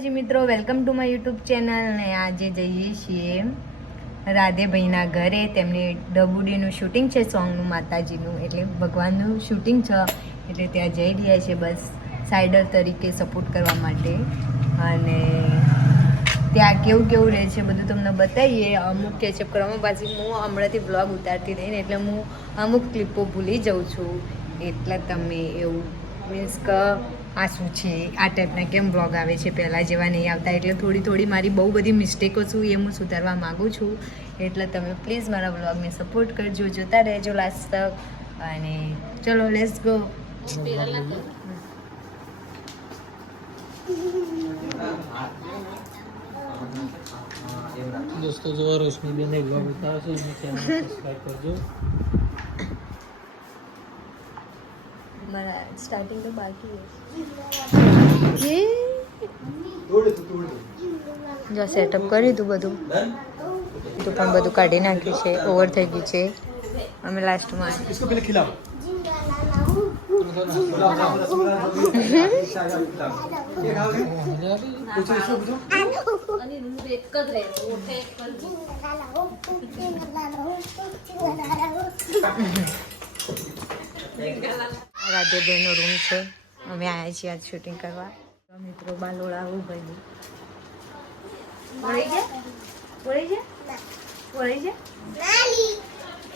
જી મિત્રો welcome to my YouTube channel ને આજે જઈએ છીએ રાધેભાઈના ઘરે. તેમની ડબુડીનું શૂટિંગ છે સોંગનું માતાજીનું. એટલે ભગવાનનું શૂટિંગ છે. એટલે ત્યાં જઈ રહ્યા છે બસ સાઇડર તરીકે સપોર્ટ કરવા માટે. અને ત્યાં કેવું કેવું રહે છે બધું તમને બતાવીએ. અમુક કેચઅપ કરવામાં પાછી હું હમણાંથી બ્લોગ ઉતારતી રહીને, એટલે હું અમુક ક્લિપો ભૂલી જાઉં છું. એટલે તમે એવું મીન્સ કે આ શું છે? આ ટાઈપના કેમ બ્લોગ આવે છે? પહેલાં જેવા નહીં આવતા. એટલે થોડી થોડી મારી બહુ બધી મિસ્ટેકો છું એ હું સુધારવા માગું છું. એટલે તમે પ્લીઝ મારા બ્લોગને સપોર્ટ કરજો. જોતા રહેજો લાસ્ટ તક. અને ચલો લેટ્સ ગો દોસ્તો, જો રોશની બેન બ્લોગ ઉતારે સબસ્ક્રાઈબ એને ચેનલ સબસ્ક્રાઇબ કરજો મારા સ્ટાર્ટિંગ તો બાકી જો સેટઅપ કર્યું હતું બધું તો પણ બધું કાઢી નાખ્યું છે ઓવર થઈ ગયું છે અમે લાસ્ટમાં इसको રાધેબેનનો રૂમ છે. અમે આવ્યા છીએ આજ શૂટિંગ કરવા. મિત્રો બાલોળ આવું ભાઈ. વળી છે વળી છે વળી છે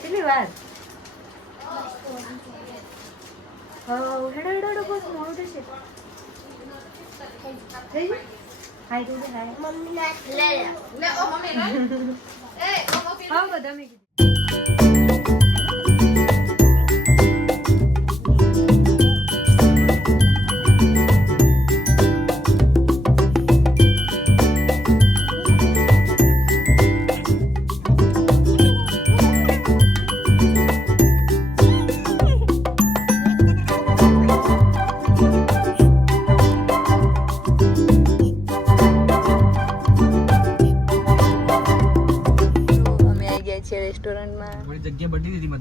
કેટલી વાર? હેડો થઈ ગયું. બધા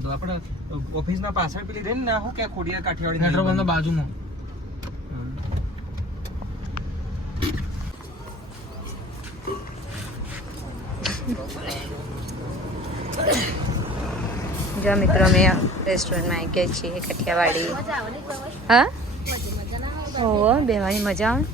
મતલબ આપણે ઓફિસના પાછળ પેલી રહી ને હું કે ખોડિયાર કાઠિયાવાડી પેટ્રોલ પંપની બાજુમાં. જો મિત્રો અમે રેસ્ટોરન્ટમાં આવી ગયા છીએ કાઠિયાવાડી. હા? ઓહો બેવાની મજા આવે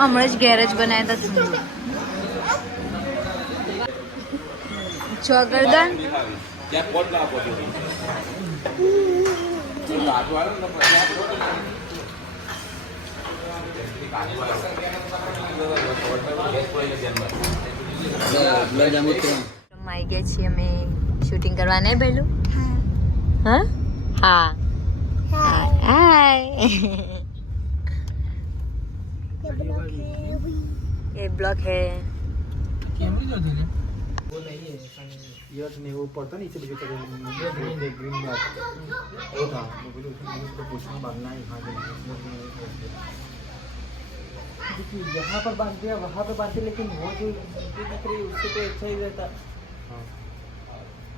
હમણાં જ ગેરેજ બનાવ્યા હતા ચોગરદાન આવી ગયા છીએ અમે શૂટિંગ કરવા નહીં પહેલું હા હા હાય ये ब्लॉक है कैमरे जो थे वो नहीं है यस नहीं वो पड़ता नहीं इसे कर ग्रीन है ग्रीन बात वो था मैं बोलूं उसको पूछना बांधना है हां देखिए यहाँ पर बांध दिया वहाँ पर बांध दिया लेकिन वो जो दिख रही उससे तो अच्छा ही रहता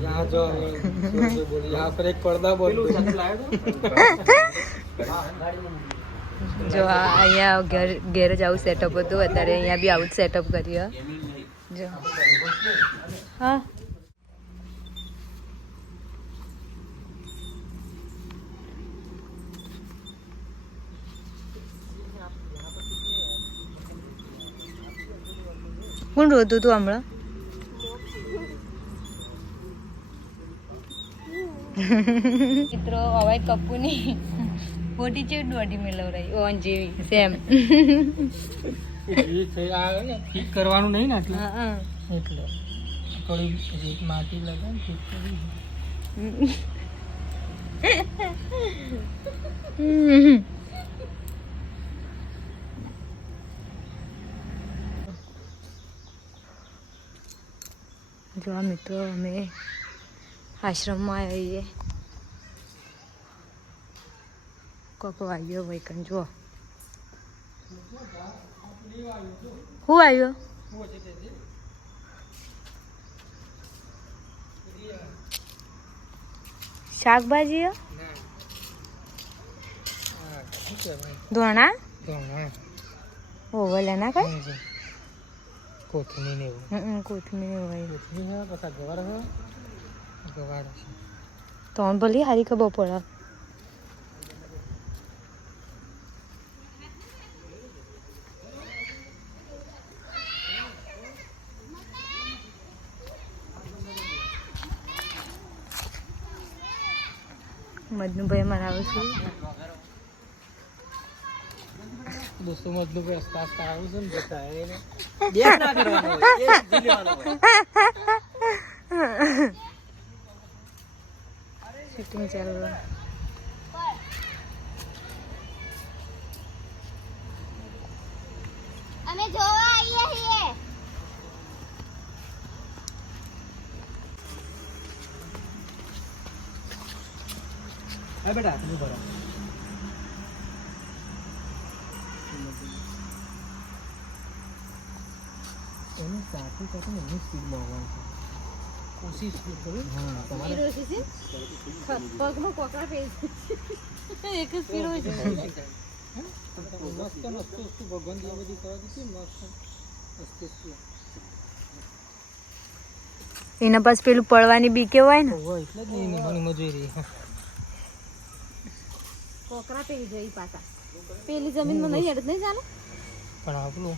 यहाँ जो बोली यहाँ पर एक पर्दा बोल पेलू छत लाया था જો આ અહીંયા ઘર ઘેર જ આવું સેટઅપ હતું અત્યારે અહીંયા બી આવું જ સેટઅપ કર્યું જો હા કોણ રોતું તું હમણાં મિત્રો અવાય કપુ મોટી ખોટી દોઢી મેળવરાઈ ઓન જેવી. સેમ. કરવાનું નહીં ને એટલે એટલે થોડી માટી લગાવી ફિટ કરી જો મિત્રો અમે આશ્રમમાં આવીએ. કોક વાગ્યો વૈકન જુઓ. હું આવ્યો? શાકભાજી ધોણા? ધોણા ભલે લેના કઈ કોથમી ને એવું. કોથમીર હોય. પછી ગવાર છે તો ભલે હારી ખબર પડે. મજનુભાઈ મારા છું. દોસ્તો મજનુભાઈ આસ્તા આસ્તા આવું છે ને જતા એને દેખ ના કરવાનો હોય એ જી હોય. શૂટિંગ ચાલુ અમે જોવા આવીએ છીએ હા બેટા તું ભરો એની સાથે સાથે એની સ્પીડ બહુ છે કોશિશ કરું હા તમારે પગમાં કોકરા પહેરી એક જ પીરો છે મસ્ત મસ્ત વસ્તુ ભગવાન જે બધી કરવા દીધી મસ્ત વસ્તુ એના પાસ પેલું પડવાની બી હોય ને? એટલે જ મજૂરી. કોકરા પેલી જઈ પાછા. પેલી જમીનમાં નહીં અડત નહીં ચાલે? પણ આપણું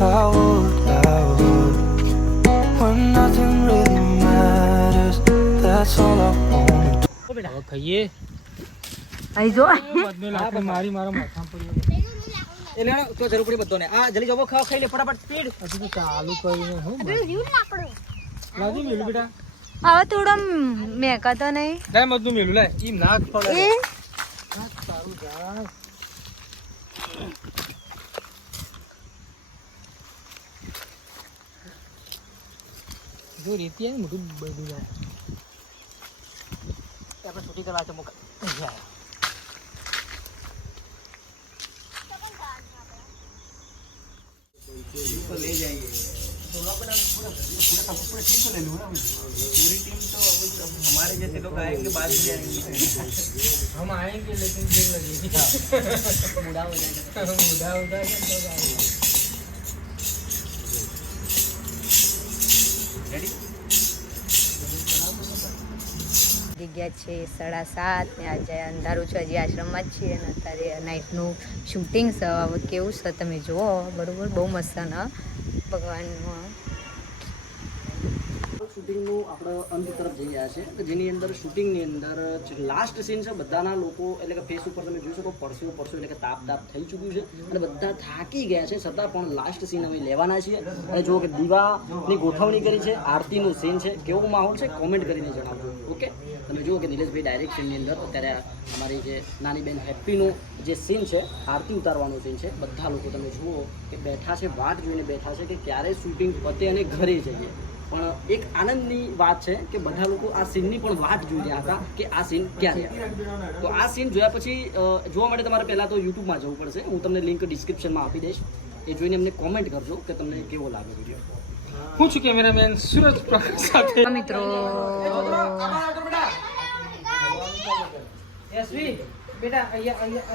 I would, I would. When nothing really matters, that's all I wanna હવે ખાઈએ અહીં જો મારી મારા માથા પડી એટલે તો જરૂર પડી બધો ને આ જલ્દી જવો ખાઓ ખાઈ લે ફટાફટ સ્પીડ પછી તો ચાલુ કરીને હું લાગી મેલું બેટા હવે થોડો મેકા તો નહીં લાય મધનું મેલું લાય ઈ નાક પડે એ સારું જા જો રેતી આવે ને મોટું બધું જાય આપણે છૂટી કરવા છે મોકા ले जाएंगे तो अपना पूरा पूरा पूरा टीम तो ले लूँ ना पूरी टीम तो अब अब हमारे जैसे लोग आएंगे बाद में आएंगे हम आएंगे लेकिन देर लगेगी मुड़ा हो जाएगा मुदा उदा के જગ્યા છે સાડા સાત ને આજે અંધારું છે, હજી આશ્રમમાં જ છીએ અને અત્યારે નાઇટનું શૂટિંગ છે. કેવું છે તમે જુઓ, બરાબર, બહુ મસ્ત ને ભગવાનનું શૂટિંગનું આપણે અંત તરફ જઈ રહ્યા છે જેની અંદર શૂટિંગની અંદર લાસ્ટ સીન છે, બધાના લોકો એટલે કે ફેસ ઉપર તમે જોઈ શકો, પરસેવો પરસો એટલે કે તાપ તાપ થઈ ચૂક્યું છે અને બધા થાકી ગયા છે છતાં પણ લાસ્ટ સીન અમે લેવાના છીએ. અને જુઓ કે દીવાની ગોઠવણી કરી છે, આરતીનું સીન છે. કેવો માહોલ છે કોમેન્ટ કરીને જણાવજો. ઓકે તમે જુઓ કે નિલેશભાઈ ડાયરેક્શનની અંદર અત્યારે અમારી જે નાની બેન હેપ્પીનું જે સીન છે, આરતી ઉતારવાનું સીન છે, બધા લોકો તમે જુઓ કે બેઠા છે, વાટ જોઈને બેઠા છે કે ક્યારે શૂટિંગ પતે અને ઘરે જઈએ. પણ એક આનંદની વાત છે કે બધા લોકો આ સીનની પણ વાટ જોઈ રહ્યા હતા કે આ સીન ક્યારે તો આ સીન જોયા પછી જોવા માટે તમારે પહેલાં તો યુટ્યુબમાં જવું પડશે. હું તમને લિંક ડિસ્ક્રિપ્શનમાં આપી દઈશ. એ જોઈને અમને કોમેન્ટ કરજો કે તમને કેવો લાગે વીડિયો હું છું કેમેરામેન સુરજ પ્રકાશ સાથે. મિત્રો. બેટા અહીંયા અહીંયા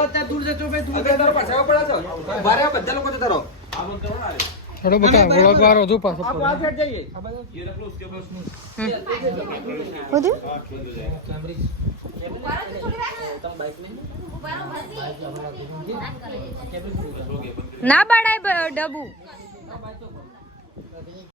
અહીંયા દૂર જતો ભાઈ પાછા પડે બધા ના બાળાય ડબુ.